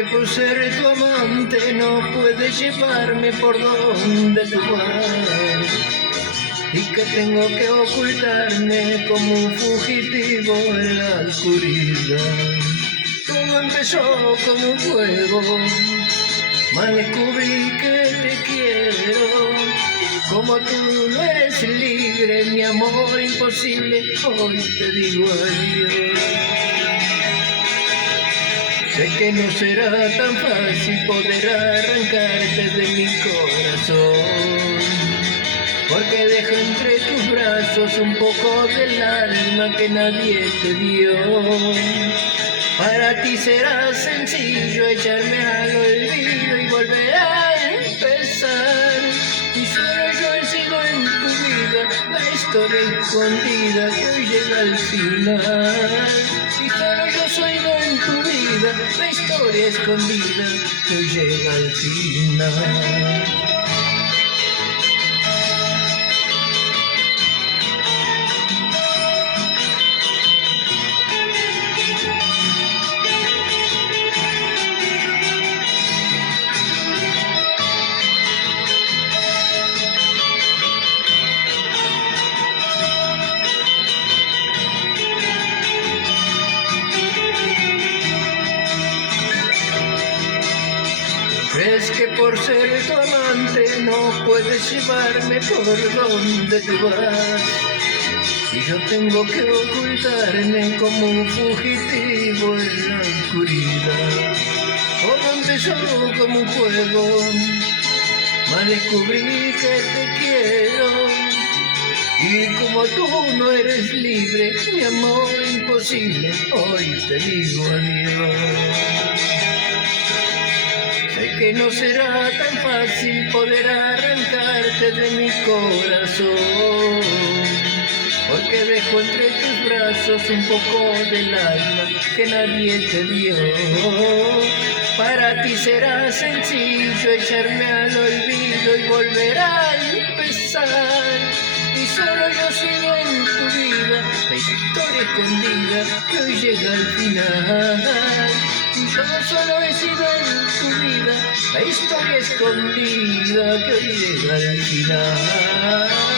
que por ser tu amante no puedes llevarme por donde tú vas, y que tengo que ocultarme como un fugitivo en la oscuridad. Todo empezó como un juego, mas descubrí que te quiero. Como tú no eres libre, mi amor imposible, hoy te digo adiós. Sé que no será tan fácil poder arrancarte de mi corazón, porque dejo entre tus brazos un poco del alma que nadie te dio. Para ti será sencillo echarme al olvido y volver a empezar. Y solo yo he sido en tu vida la historia escondida que hoy llega al final. Y solo yo soy en tu vida la historia escondida que hoy llega al final. ¿Crees que por ser tu amante no puedes llevarme por donde tú vas? Y yo tengo que ocultarme como un fugitivo en la oscuridad. Todo empezó como un juego, mas descubrí que te quiero. Y como tú no eres libre, mi amor imposible, hoy te digo adiós. Sé que no será tan fácil poder arrancarte de mi corazón, porque dejo entre tus brazos un poco del alma que nadie te dio. Para ti será sencillo echarme al olvido y volver a empezar. Y solo yo sigo en tu vida la historia escondida que hoy llega al final. Y yo solo he sido en tu vida la historia escondida que hoy llega al final.